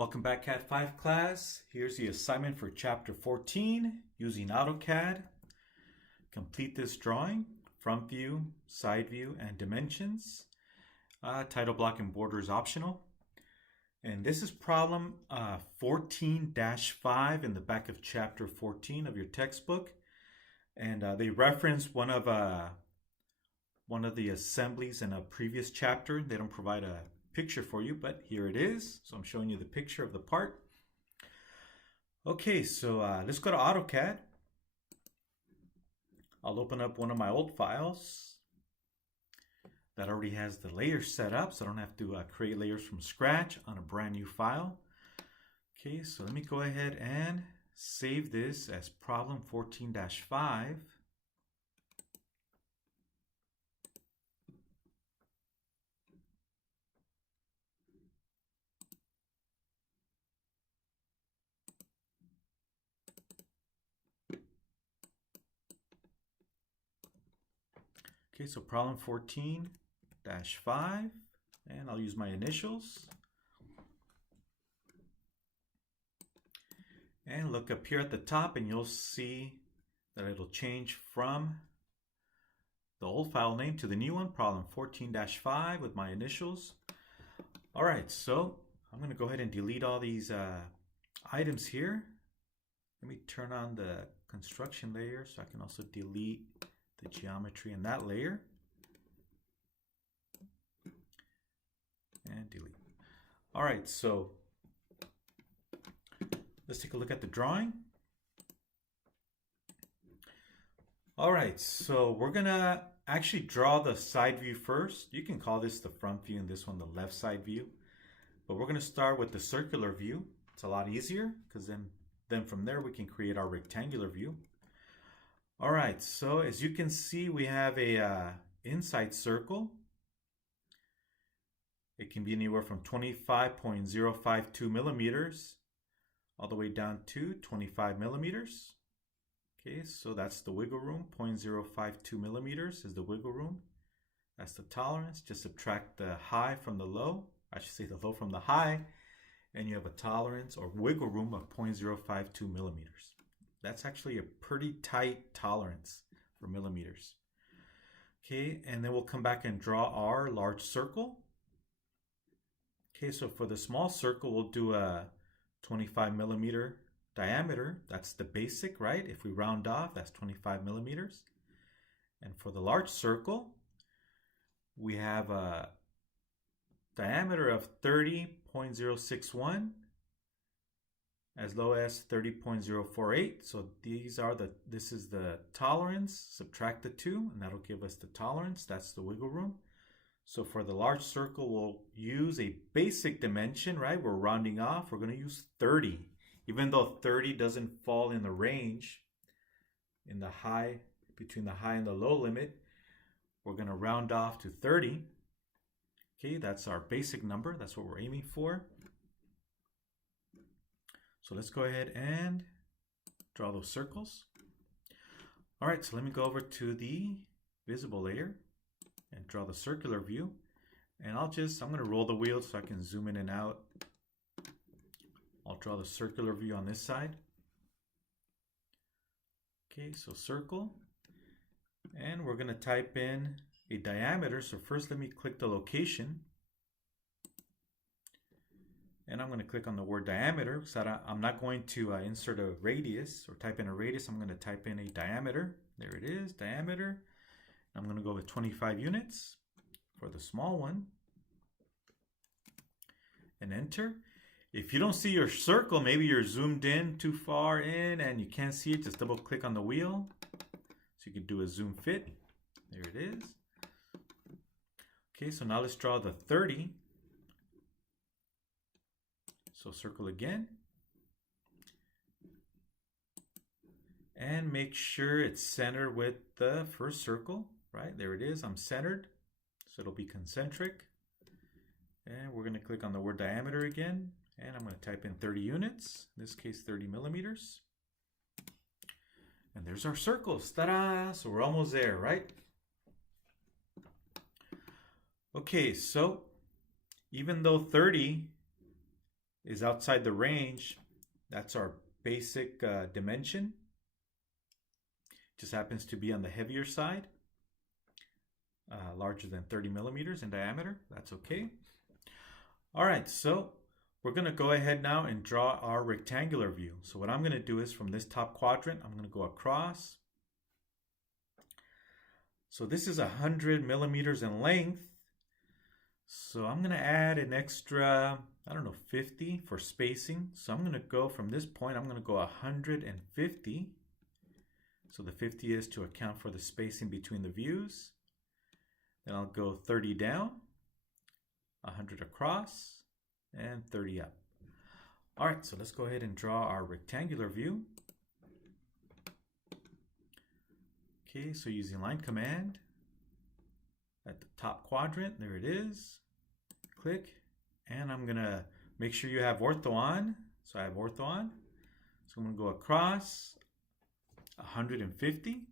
Welcome back, Cat 5 class. Here's the assignment for chapter 14 using AutoCAD. Complete this drawing, front view, side view, and dimensions. Title block and border is optional. And this is problem 14-5 in the back of chapter 14 of your textbook. And they reference one of the assemblies in a previous chapter. They don't provide a picture for you, but here it is. So I'm showing you the picture of the part. Okay, so let's go to AutoCAD. I'll open up one of my old files that already has the layers set up, so I don't have to create layers from scratch on a brand new file. Okay, so let me go ahead and save this as problem 14-5. Okay, so problem 14-5, and I'll use my initials. And look up here at the top and you'll see that it'll change from the old file name to the new one, problem 14-5 with my initials. All right, so I'm gonna go ahead and delete all these items here. Let me turn on the construction layer so I can also delete the geometry in that layer. And delete. All right, so let's take a look at the drawing. All right, so we're gonna actually draw the side view first. You can call this the front view and this one the left side view. But we're gonna start with the circular view. It's a lot easier because then from there we can create our rectangular view. All right, so as you can see, we have a inside circle. It can be anywhere from 25.052 millimeters all the way down to 25 millimeters. Okay, so that's the wiggle room. 0.052 millimeters is the wiggle room. That's the tolerance. Just subtract the high from the low. I should say the low from the high. And you have a tolerance or wiggle room of 0.052 millimeters. That's actually a pretty tight tolerance for millimeters. Okay, and then we'll come back and draw our large circle. Okay, so for the small circle, we'll do a 25 millimeter diameter. That's the basic, right? If we round off, that's 25 millimeters. And for the large circle, we have a diameter of 30.061 as low as 30.048. So this is the tolerance. Subtract the two, and that'll give us the tolerance. That's the wiggle room. So for the large circle, we'll use a basic dimension, right? We're rounding off. We're going to use 30. Even though 30 doesn't fall in the range, in the high, between the high and the low limit, we're going to round off to 30. Okay, that's our basic number. That's what we're aiming for. So let's go ahead and draw those circles. All right, so let me go over to the visible layer and draw the circular view. And I'm gonna roll the wheel so I can zoom in and out. I'll draw the circular view on this side. Okay, so circle. And we're gonna type in a diameter. So first let me click the location. And I'm going to click on the word diameter because I'm not going to insert a radius or type in a radius. I'm going to type in a diameter. There it is, diameter. I'm going to go with 25 units for the small one. And enter. If you don't see your circle, maybe you're zoomed in too far in and you can't see it, just double click on the wheel. So you can do a zoom fit. There it is. Okay, so now let's draw the 30. So circle again. And make sure it's centered with the first circle, right? There it is, I'm centered. So it'll be concentric. And we're gonna click on the word diameter again. And I'm gonna type in 30 units, in this case 30 millimeters. And there's our circles, ta-da! So we're almost there, right? Okay, so even though 30 is outside the range, that's our basic dimension. Just happens to be on the heavier side, larger than 30 millimeters in diameter. That's okay. All right, so we're going to go ahead now and draw our rectangular view. So what I'm going to do is from this top quadrant, I'm going to go across. So this is 100 millimeters in length. So I'm going to add an extra, 50 for spacing. So I'm going to go from this point, I'm going to go 150. So the 50 is to account for the spacing between the views. Then I'll go 30 down, 100 across, and 30 up. All right, so let's go ahead and draw our rectangular view. Okay, so using line command at the top quadrant, there it is. Click, and I'm gonna make sure you have ortho on. So I have ortho on. So I'm gonna go across 150.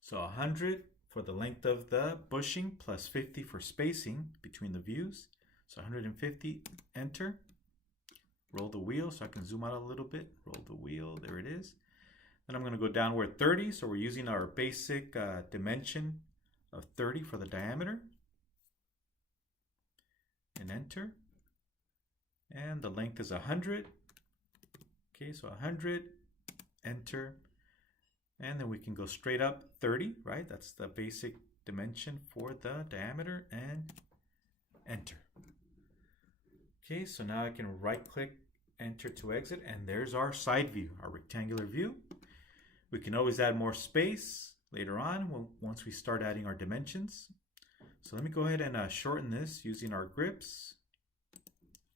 So 100 for the length of the bushing plus 50 for spacing between the views. So 150, enter. Roll the wheel so I can zoom out a little bit. Roll the wheel, there it is. Then I'm going to go downward 30. So we're using our basic dimension of 30 for the diameter. And enter. And the length is 100. Okay, so 100, enter. And then we can go straight up 30, right? That's the basic dimension for the diameter, and enter. Okay, so now I can right click, enter to exit, and there's our side view, our rectangular view. We can always add more space later on once we start adding our dimensions. So let me go ahead and shorten this using our grips.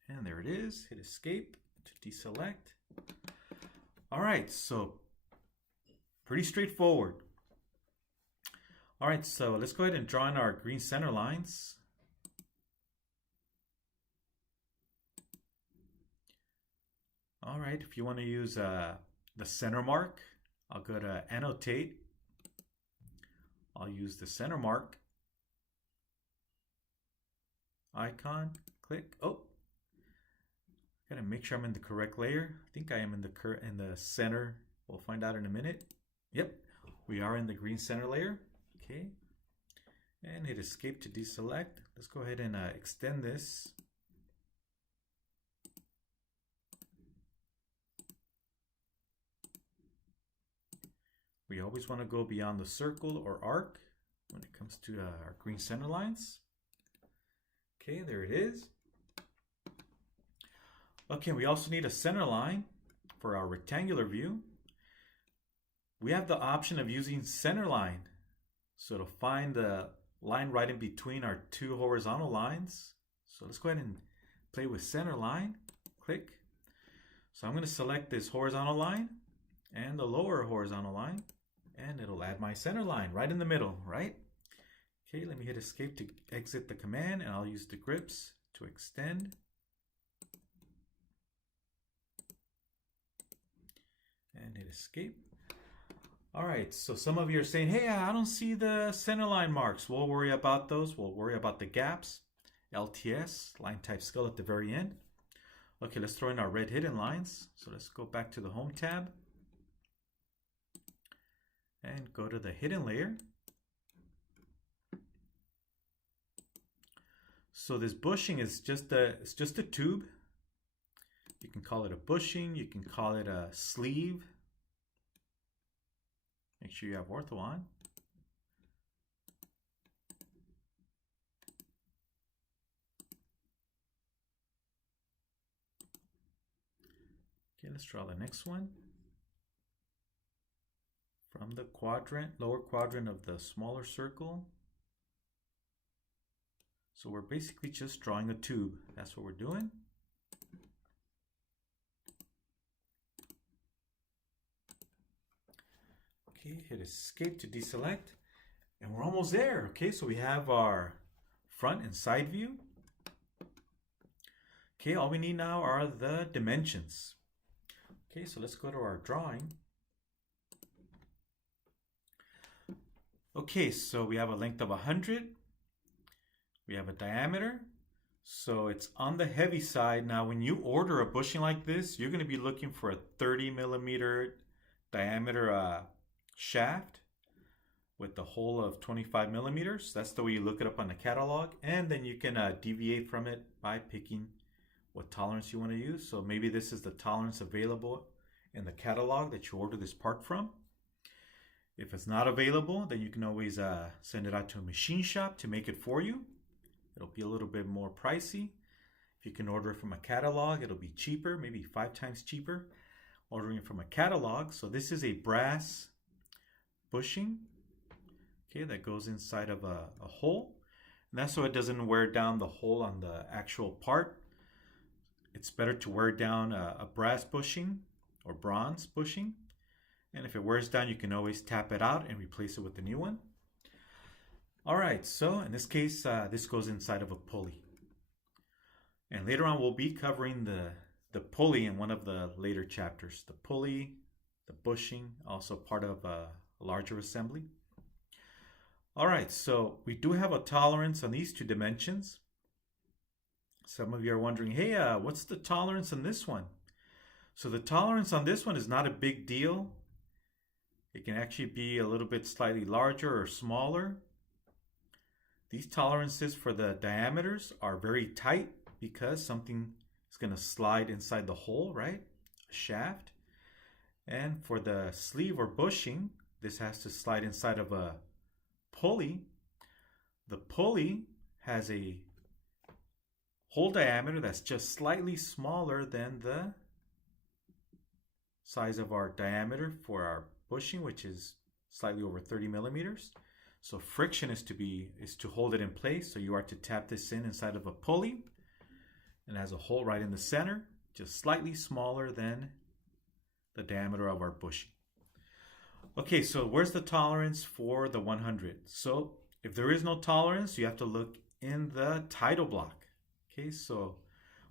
And there it is. Hit escape to deselect. All right, so pretty straightforward. All right, so let's go ahead and draw in our green center lines. All right, if you want to use the center mark, I'll go to annotate. I'll use the center mark icon, click. Oh, gotta make sure I'm in the correct layer. I think I am in the center. We'll find out in a minute. Yep, we are in the green center layer. Okay, and hit escape to deselect. Let's go ahead and extend this. We always want to go beyond the circle or arc when it comes to our green center lines. Okay, there it is. Okay, we also need a center line for our rectangular view. We have the option of using center line. So to find the line right in between our two horizontal lines. So let's go ahead and play with center line. Click. So I'm going to select this horizontal line and the lower horizontal line, and it'll add my center line right in the middle, right? Okay, let me hit escape to exit the command, and I'll use the grips to extend. And hit escape. All right, so some of you are saying, hey, I don't see the center line marks. We'll worry about those. We'll worry about the gaps. LTS, line type scale at the very end. Okay, let's throw in our red hidden lines. So let's go back to the Home tab and go to the hidden layer. So this bushing is just a tube. You can call it a bushing, you can call it a sleeve. Make sure you have ortho on. Okay, let's draw the next one. From the quadrant, lower quadrant of the smaller circle. So we're basically just drawing a tube. That's what we're doing. Okay, hit escape to deselect. And we're almost there. Okay, so we have our front and side view. Okay, all we need now are the dimensions. Okay, so let's go to our drawing. Okay, so we have a length of 100. We have a diameter. So it's on the heavy side. Now, when you order a bushing like this, you're going to be looking for a 30 millimeter diameter shaft with the hole of 25 millimeters. That's the way you look it up on the catalog. And then you can deviate from it by picking what tolerance you want to use. So maybe this is the tolerance available in the catalog that you order this part from. If it's not available, then you can always send it out to a machine shop to make it for you. It'll be a little bit more pricey. If you can order it from a catalog, it'll be cheaper, maybe 5 times cheaper ordering it from a catalog. So this is a brass bushing, okay, that goes inside of a hole. And that's so it doesn't wear down the hole on the actual part. It's better to wear down a brass bushing or bronze bushing. And if it wears down, you can always tap it out and replace it with a new one. All right, so in this case, this goes inside of a pulley. And later on, we'll be covering the pulley in one of the later chapters. The pulley, the bushing, also part of a larger assembly. All right, so we do have a tolerance on these 2 dimensions. Some of you are wondering, hey, what's the tolerance on this one? So the tolerance on this one is not a big deal. It can actually be a little bit slightly larger or smaller. These tolerances for the diameters are very tight because something is going to slide inside the hole, right? A shaft. And for the sleeve or bushing, this has to slide inside of a pulley. The pulley has a hole diameter that's just slightly smaller than the size of our diameter for our bushing, which is slightly over 30 millimeters. So friction is to hold it in place. So you are to tap this inside of a pulley, and it has a hole right in the center, just slightly smaller than the diameter of our bushing. Okay, so where's the tolerance for the 100? So if there is no tolerance, you have to look in the title block. Okay, so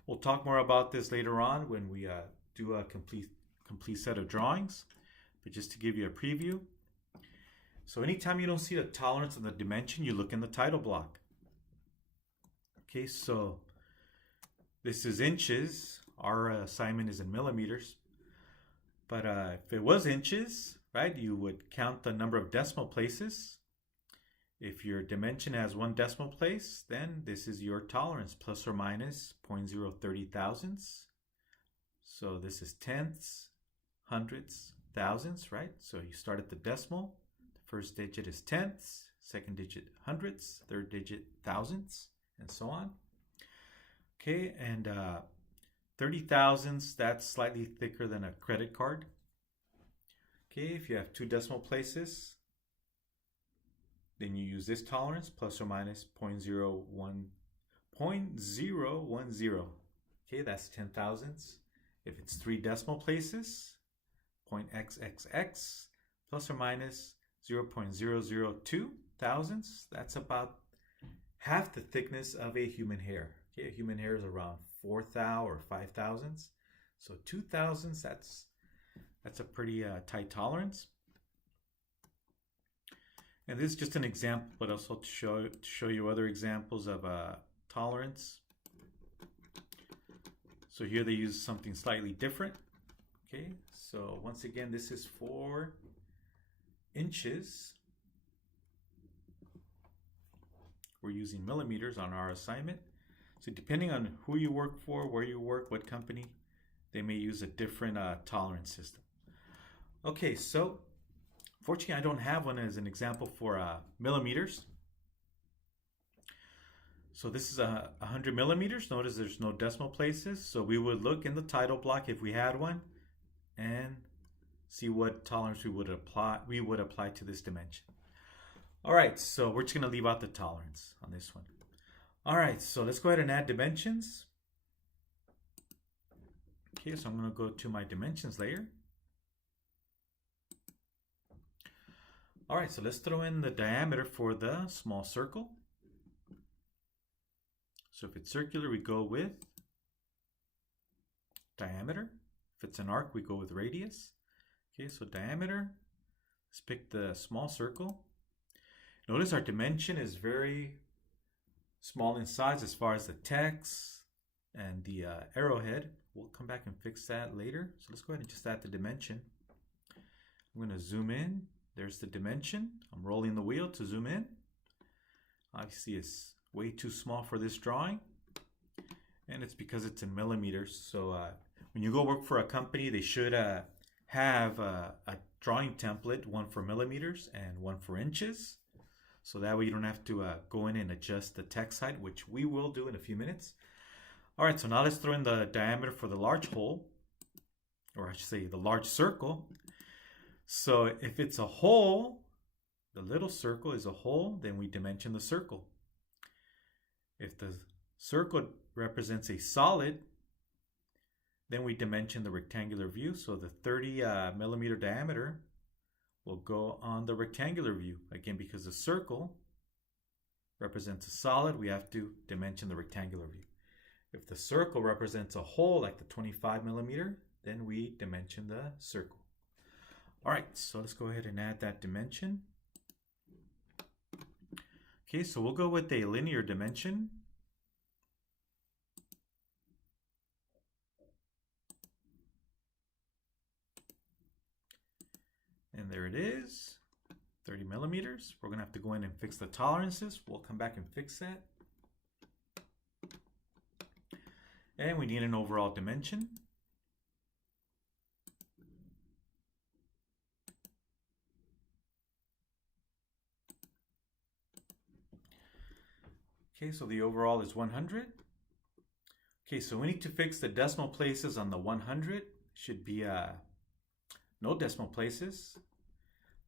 we'll talk more about this later on when we do a complete set of drawings. But just to give you a preview, so anytime you don't see the tolerance and the dimension, you look in the title block. Okay, so this is inches. Our assignment is in millimeters. But if it was inches, right, you would count the number of decimal places. If your dimension has 1 decimal place, then this is your tolerance, plus or minus 0.030 thousandths. So this is tenths, hundredths, thousandths, right? So you start at the decimal. The first digit is tenths, second digit hundredths, third digit thousandths, and so on. Okay, and 30 thousandths, that's slightly thicker than a credit card. Okay, if you have 2 decimal places, then you use this tolerance, plus or minus 0.010. Okay, that's 10 thousandths. If it's 3 decimal places, 0.xxx, plus or minus 0.002 thousandths. That's about half the thickness of a human hair. Okay, a human hair is around 4 thou or 5 thousandths. So 2 thousandths, that's a pretty tight tolerance. And this is just an example, but also to show you other examples of tolerance. So here they use something slightly different. Okay, so once again, this is for inches. We're using millimeters on our assignment. So depending on who you work for, where you work, what company, they may use a different tolerance system. Okay, so fortunately I don't have one as an example for millimeters. So this is 100 millimeters. Notice there's no decimal places. So we would look in the title block if we had one and see what tolerance we would apply to this dimension. All right, so we're just going to leave out the tolerance on this one. All right, so let's go ahead and add dimensions. Okay, so I'm going to go to my dimensions layer. All right, so let's throw in the diameter for the small circle. So if it's circular, we go with diameter. If it's an arc, we go with radius. Okay, so diameter. Let's pick the small circle. Notice our dimension is very small in size as far as the text and the arrowhead. We'll come back and fix that later. So let's go ahead and just add the dimension. I'm going to zoom in. There's the dimension. I'm rolling the wheel to zoom in. Obviously it's way too small for this drawing, and it's because it's in millimeters. So when you go work for a company, they should have a drawing template, one for millimeters and one for inches. So that way you don't have to go in and adjust the text height, which we will do in a few minutes. All right, so now let's throw in the diameter for the large hole, or I should say the large circle. So if it's a hole, the little circle is a hole, then we dimension the circle. If the circle represents a solid, then we dimension the rectangular view. So the 30 millimeter diameter will go on the rectangular view. Again, because the circle represents a solid, we have to dimension the rectangular view. If the circle represents a hole, like the 25 millimeter, then we dimension the circle. All right, so let's go ahead and add that dimension. Okay, so we'll go with a linear dimension. And there it is, 30 millimeters. We're gonna have to go in and fix the tolerances. We'll come back and fix that. And we need an overall dimension. Okay, so the overall is 100. Okay, so we need to fix the decimal places on the 100. Should be no decimal places.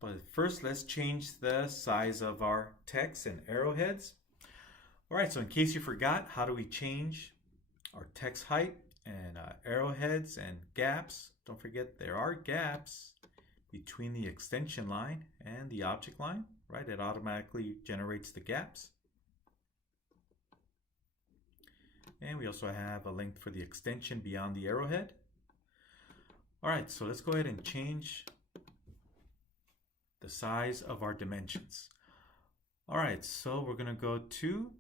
But first, let's change the size of our text and arrowheads. All right, so in case you forgot, how do we change our text height and arrowheads and gaps? Don't forget there are gaps between the extension line and the object line, right? It automatically generates the gaps. And we also have a length for the extension beyond the arrowhead. All right, so let's go ahead and change the size of our dimensions. All right, so we're gonna go to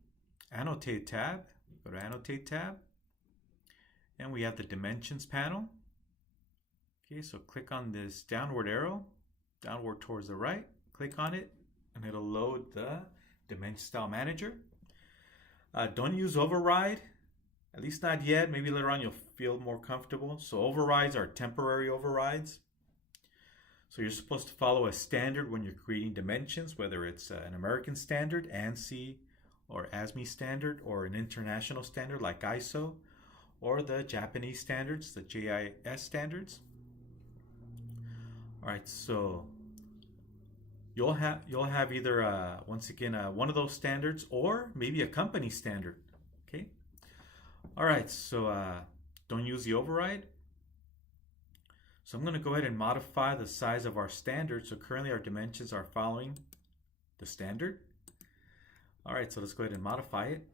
Annotate tab, go to Annotate tab, and we have the Dimensions panel. Okay, so click on this downward arrow, downward towards the right, click on it, and it'll load the Dimension Style Manager. Don't use override, at least not yet. Maybe later on you'll feel more comfortable. So overrides are temporary overrides. So you're supposed to follow a standard when you're creating dimensions, whether it's an American standard, ANSI, or ASME standard, or an international standard like ISO, or the Japanese standards, the JIS standards. All right, so you'll have either once again one of those standards or maybe a company standard. Okay. All right, so don't use the override. So I'm going to go ahead and modify the size of our standard. So currently our dimensions are following the standard. All right, so let's go ahead and modify it.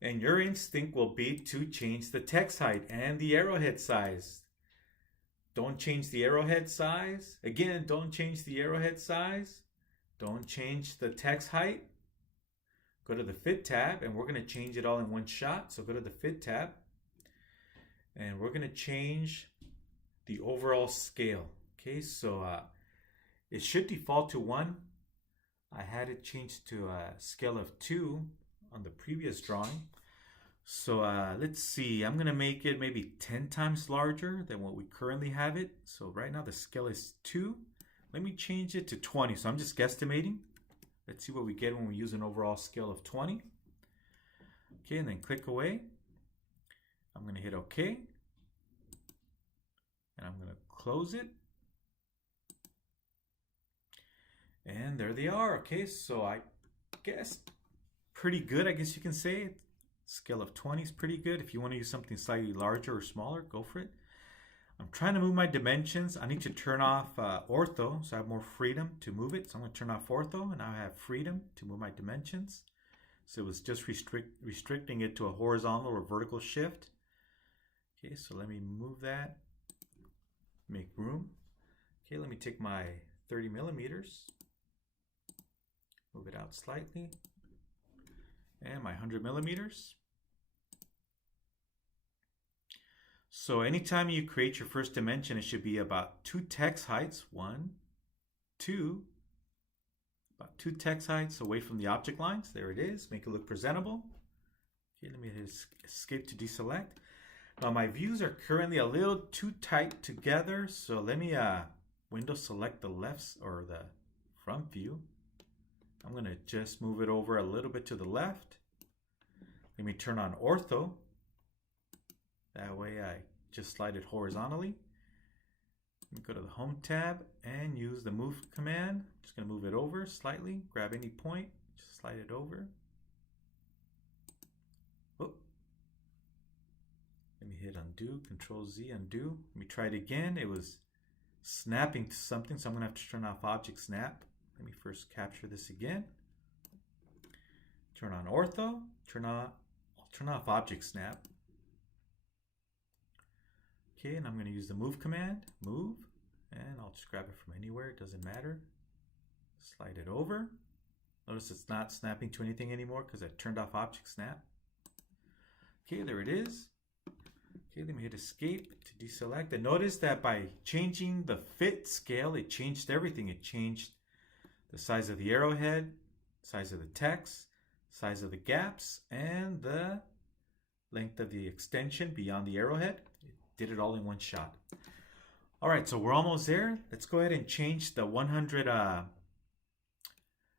And your instinct will be to change the text height and the arrowhead size. Don't change the arrowhead size. Again, don't change the arrowhead size. Don't change the text height. Go to the Fit tab, and we're going to change it all in one shot. So go to the Fit tab. And we're going to change the overall scale. Okay, so it should default to 1. I had it changed to a scale of 2 on the previous drawing. So let's see, I'm going to make it maybe 10 times larger than what we currently have it. So right now the scale is 2. Let me change it to 20. So I'm just guesstimating. Let's see what we get when we use an overall scale of 20. Okay, and then click away. I'm going to hit OK, and I'm going to close it. And there they are. Okay, so I guess pretty good, I guess you can say. Scale of 20 is pretty good. If you want to use something slightly larger or smaller, go for it. I'm trying to move my dimensions. I need to turn off ortho, so I have more freedom to move it. So I'm going to turn off ortho, and now I have freedom to move my dimensions. So it was just restricting it to a horizontal or vertical shift. Okay, so let me move that, make room. Okay, let me take my 30 millimeters, move it out slightly. and my 100 millimeters. So anytime you create your first dimension, it should be about 2 text heights. 1, 2, about 2 text heights away from the object lines. There it is. Make it look presentable. Okay, let me hit escape to deselect. Now my views are currently a little too tight together, so let me window select the left or the front view. I'm going to just move it over a little bit to the left. Let me turn on ortho. That way I just slide it horizontally. Let me go to the home tab and use the move command. Just going to move it over slightly. Grab any point, just slide it over. Oh. Let me hit undo, Control Z, undo. Let me try it again. It was snapping to something, so I'm going to have to turn off object snap. Let me first capture this again. Turn on ortho. I'll turn off object snap. Okay, and I'm going to use the move command. Move, and I'll just grab it from anywhere. It doesn't matter. Slide it over. Notice it's not snapping to anything anymore because I turned off object snap. Okay, there it is. Okay, let me hit escape to deselect. And notice that by changing the fit scale, it changed everything. It changed the size of the arrowhead, size of the text, size of the gaps, and the length of the extension beyond the arrowhead. It did it all in one shot. All right, so we're almost there. Let's go ahead and change the 100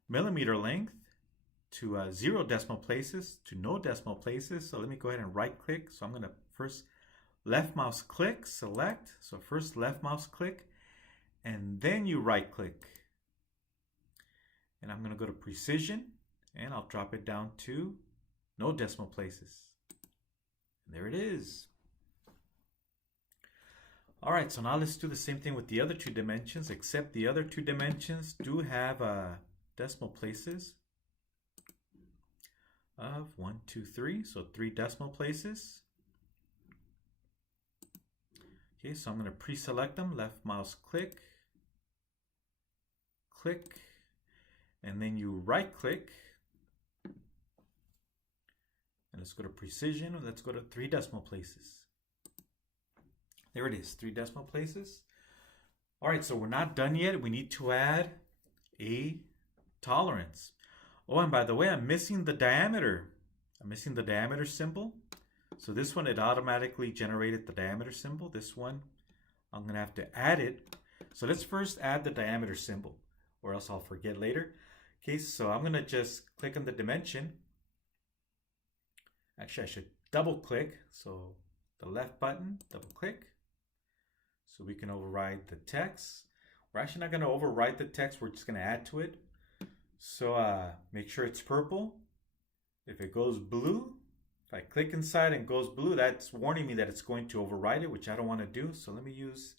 millimeter length to 0 decimal places to no decimal places. So let me go ahead and right click. So I'm going to first left mouse click, select. So first left mouse click, and then you right click. And I'm going to go to precision, and I'll drop it down to no decimal places. And there it is. All right, so now let's do the same thing with the other 2 dimensions, except the other 2 dimensions do have decimal places of 1, 2, 3, so 3 decimal places. Okay, so I'm going to pre-select them, left mouse click, click, and then you right click. And let's go to precision, let's go to 3 decimal places. There it is, 3 decimal places. All right, so we're not done yet. We need to add a tolerance. Oh, and by the way, I'm missing the diameter. I'm missing the diameter symbol. So this one, it automatically generated the diameter symbol. This one, I'm going to have to add it. So let's first add the diameter symbol, or else I'll forget later. Okay, so I'm going to just click on the dimension. Actually, I should double click. So the left button, double click. So we can override the text. We're actually not going to override the text. We're just going to add to it. So make sure it's purple. If it goes blue, if I click inside and goes blue, that's warning me that it's going to override it, which I don't want to do. So let me use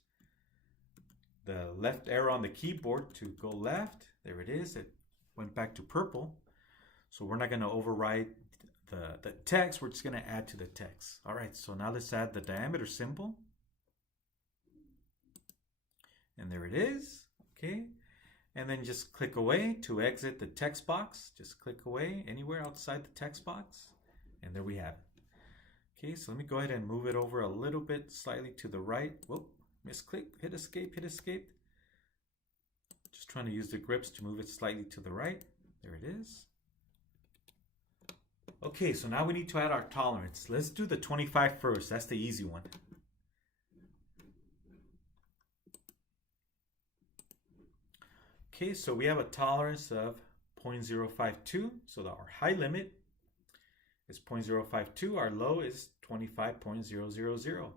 the left arrow on the keyboard to go left. There it is. It went back to purple. So we're not going to override the text. We're just going to add to the text. All right, so now let's add the diameter symbol. And there it is. Okay. And then just click away to exit the text box. Just click away anywhere outside the text box. And there we have it. Okay, so let me go ahead and move it over a little bit, slightly to the right. Whoop, misclick, hit escape, hit escape. Just trying to use the grips to move it slightly to the right. There it is. Okay, so now we need to add our tolerance. Let's do the 25 first. That's the easy one. Okay, so we have a tolerance of 0.052. So our high limit is 0.052. Our low is 25.000.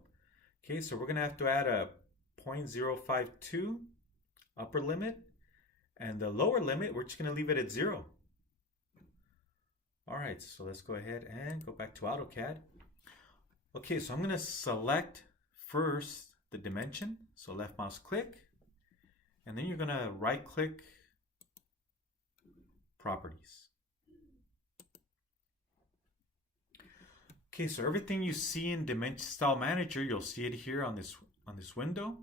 Okay, so we're going to have to add a 0.052 upper limit. And the lower limit, we're just going to leave it at 0. All right, so let's go ahead and go back to AutoCAD. Okay, so I'm going to select first the dimension. So left mouse click. And then you're going to right click properties. Okay, so everything you see in Dimension Style Manager, you'll see it here on this window.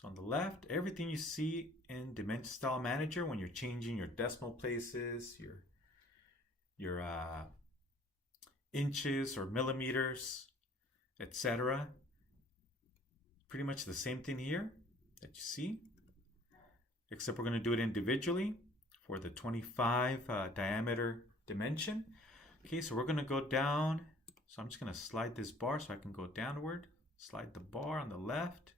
So on the left, everything you see in Dimension Style Manager when you're changing your decimal places, your your inches or millimeters, etc. Pretty much the same thing here that you see, except we're going to do it individually for the 25 diameter dimension. Okay, so we're going to go down. So I'm just going to slide this bar so I can go downward. Slide the bar on the left.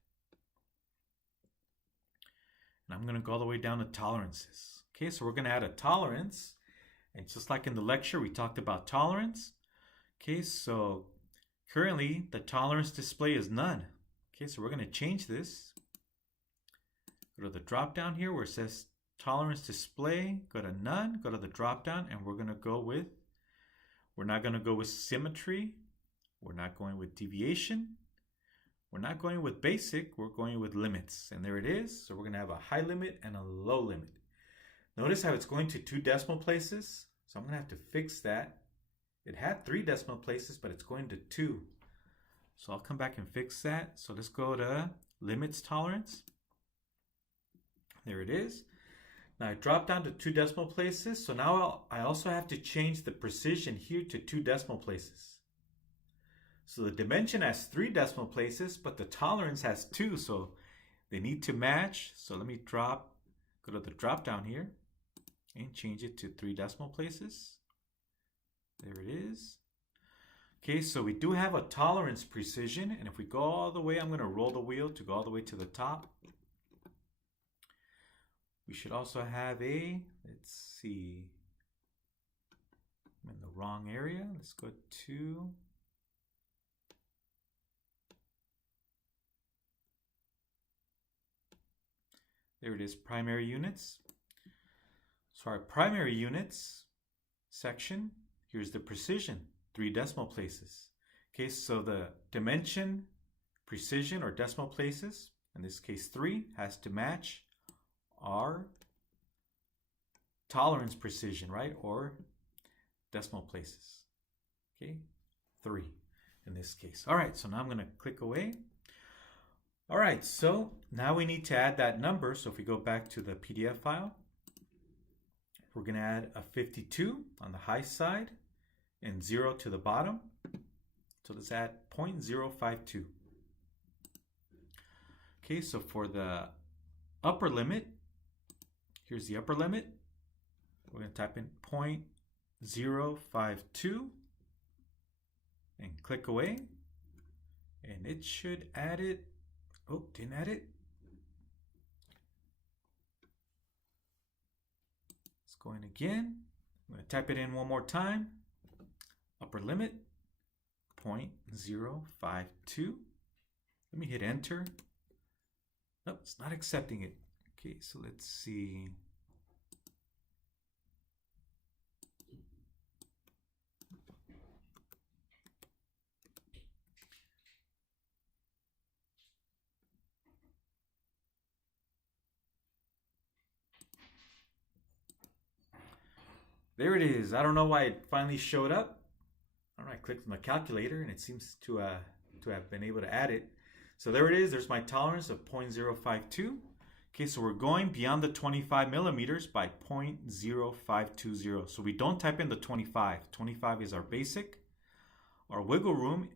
And I'm going to go all the way down to tolerances. Okay, so we're going to add a tolerance. And just like in the lecture, we talked about tolerance. Okay, so currently the tolerance display is none. Okay, so we're going to change this. Go to the drop down here where it says tolerance display. Go to none. Go to the drop down, and we're going to go with, we're not going to go with symmetry. We're not going with deviation. We're not going with basic. We're going with limits. And there it is. So we're going to have a high limit and a low limit. Notice how it's going to 2 decimal places. So I'm going to have to fix that. It had 3 decimal places, but it's going to 2. So I'll come back and fix that. So let's go to limits tolerance. There it is. Now I dropped down to 2 decimal places. So now I also have to change the precision here to 2 decimal places. So the dimension has 3 decimal places, but the tolerance has 2. So they need to match. So let me go to the drop down here and change it to 3 decimal places. There it is. Okay, so we do have a tolerance precision. And if we go all the way, I'm going to roll the wheel to go all the way to the top. We should also have a, let's see, I'm in the wrong area. Let's go to, there it is, primary units. So our primary units section, here's the precision, 3 decimal places. Okay, so the dimension, precision, or decimal places, in this case 3, has to match our tolerance precision, right? Or decimal places. Okay, 3 in this case. All right, so now I'm going to click away. All right, so now we need to add that number. So if we go back to the PDF file, we're going to add a 52 on the high side and 0 to the bottom. So let's add 0.052. Okay, so for the upper limit, here's the upper limit. We're going to type in 0.052 and click away. And it should add it. Oh, didn't add it. Let's go in again. I'm going to type it in one more time. Upper limit 0.052. Let me hit enter. Nope, it's not accepting it. Okay, so let's see. There it is. I don't know why it finally showed up. All right, I clicked on the calculator and it seems to have been able to add it. So there it is. There's my tolerance of 0.052. Okay, so we're going beyond the 25 millimeters by 0.0520. So we don't type in the 25. 25 is our basic. Our wiggle room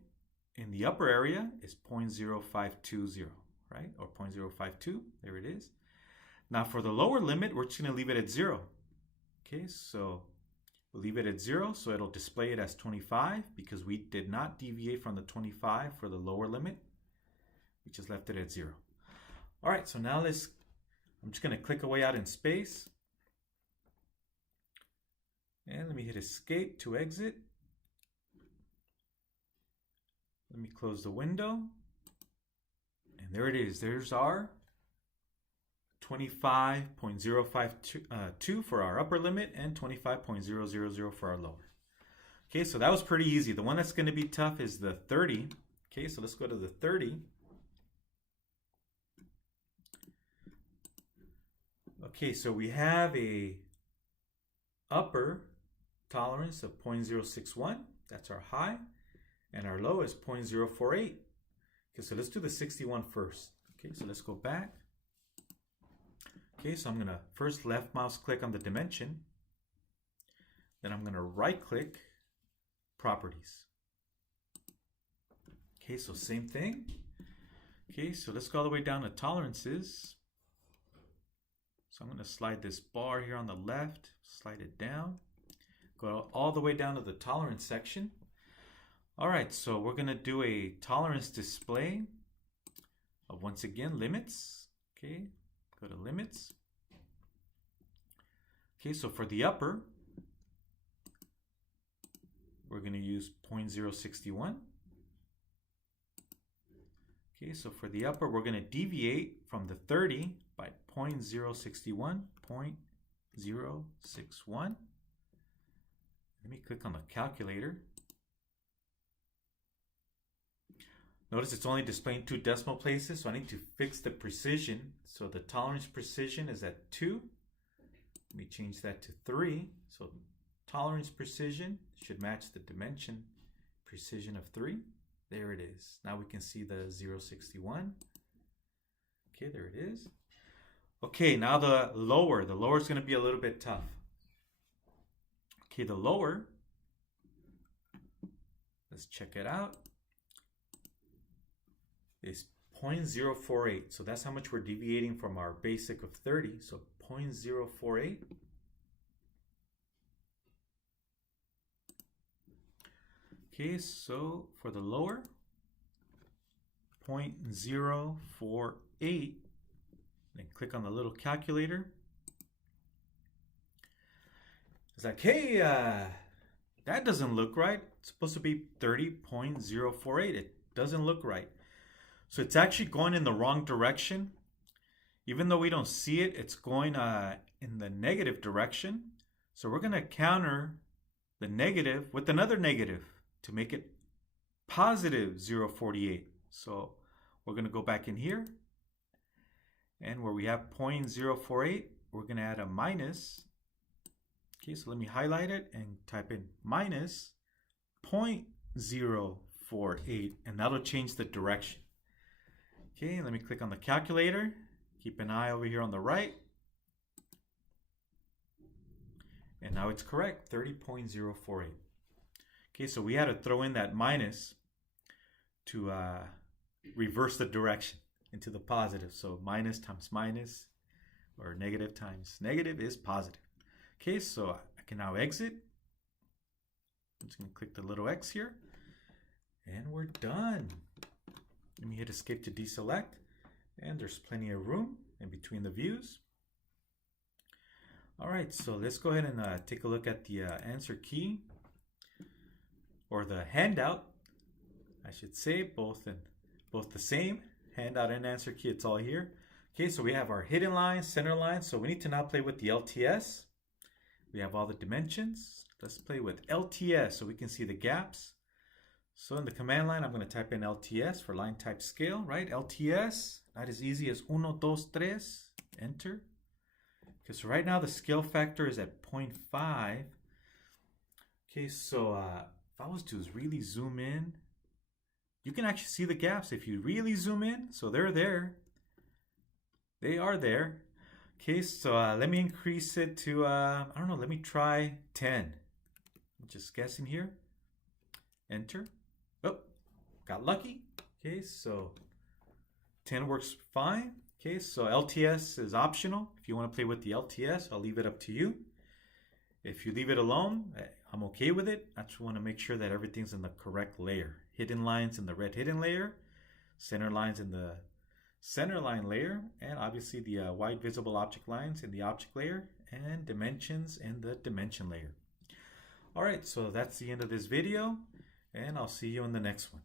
in the upper area is 0.0520, right? Or 0.052. There it is. Now for the lower limit, we're just going to leave it at 0. Okay, so we'll leave it at 0, so it'll display it as 25 because we did not deviate from the 25 for the lower limit. We just left it at 0. All right, so now I'm just going to click away out in space. And let me hit escape to exit. Let me close the window. And there it is. There's our 25.052 for our upper limit and 25.000 for our lower. Okay, so that was pretty easy. The one that's going to be tough is the 30. Okay, so let's go to the 30. Okay, so we have a upper tolerance of 0.061. That's our high. And our low is 0.048. Okay, so let's do the 61 first. Okay, so let's go back. Okay, so I'm going to first left mouse click on the dimension. Then I'm going to right click Properties. Okay, so same thing. Okay, so let's go all the way down to Tolerances. So I'm going to slide this bar here on the left, slide it down, go all the way down to the tolerance section. All right, so we're going to do a tolerance display of, once again, limits. Okay, go to limits. Okay, so for the upper, we're going to use 0.061. Okay, so for the upper, we're going to deviate from the 30 by 0.061, 0.061. Let me click on the calculator. Notice it's only displaying 2 decimal places, so I need to fix the precision. So the tolerance precision is at 2. Let me change that to 3. So tolerance precision should match the dimension precision of 3. There it is. Now we can see the 0.61. Okay, there it is. Okay, now the lower. The lower is going to be a little bit tough. Okay, the lower, let's check it out, is 0.048. So that's how much we're deviating from our basic of 30. So 0.048. Okay, so for the lower, 0.048. Then click on the little calculator. It's like, hey, that doesn't look right. It's supposed to be 30.048. It doesn't look right. So it's actually going in the wrong direction. Even though we don't see it, it's going in the negative direction. So we're going to counter the negative with another negative to make it positive 0.48. So we're going to go back in here. And where we have 0.048, we're going to add a minus. Okay, so let me highlight it and type in minus 0.048, and that'll change the direction. Okay, let me click on the calculator. Keep an eye over here on the right. And now it's correct, 30.048. Okay, so we had to throw in that minus to reverse the direction into the positive. So minus times minus, or negative times negative, is positive. Okay, so I can now exit. I'm just going to click the little X here. And we're done. Let me hit escape to deselect. And there's plenty of room in between the views. All right, so let's go ahead and take a look at the answer key, or the handout, I should say, both the same handout and answer key. It's all here. Okay, so we have our hidden lines, center lines. So we need to now play with the LTS. We have all the dimensions. Let's play with LTS so we can see the gaps. So in the command line, I'm going to type in LTS for line type scale, right? LTS, not as easy as 1, 2, 3, enter. Okay, so right now the scale factor is at 0.5. Okay, so if I was to really zoom in, you can actually see the gaps if you really zoom in. So they're there. They are there. Okay, so let me increase it to, I don't know, let me try 10. I'm just guessing here. Enter. Oh, got lucky. Okay, so 10 works fine. Okay, so LTS is optional. If you want to play with the LTS, I'll leave it up to you. If you leave it alone, I'm okay with it. I just want to make sure that everything's in the correct layer. Hidden lines in the red hidden layer, center lines in the center line layer, and obviously the wide visible object lines in the object layer, and dimensions in the dimension layer. All right, so that's the end of this video, and I'll see you in the next one.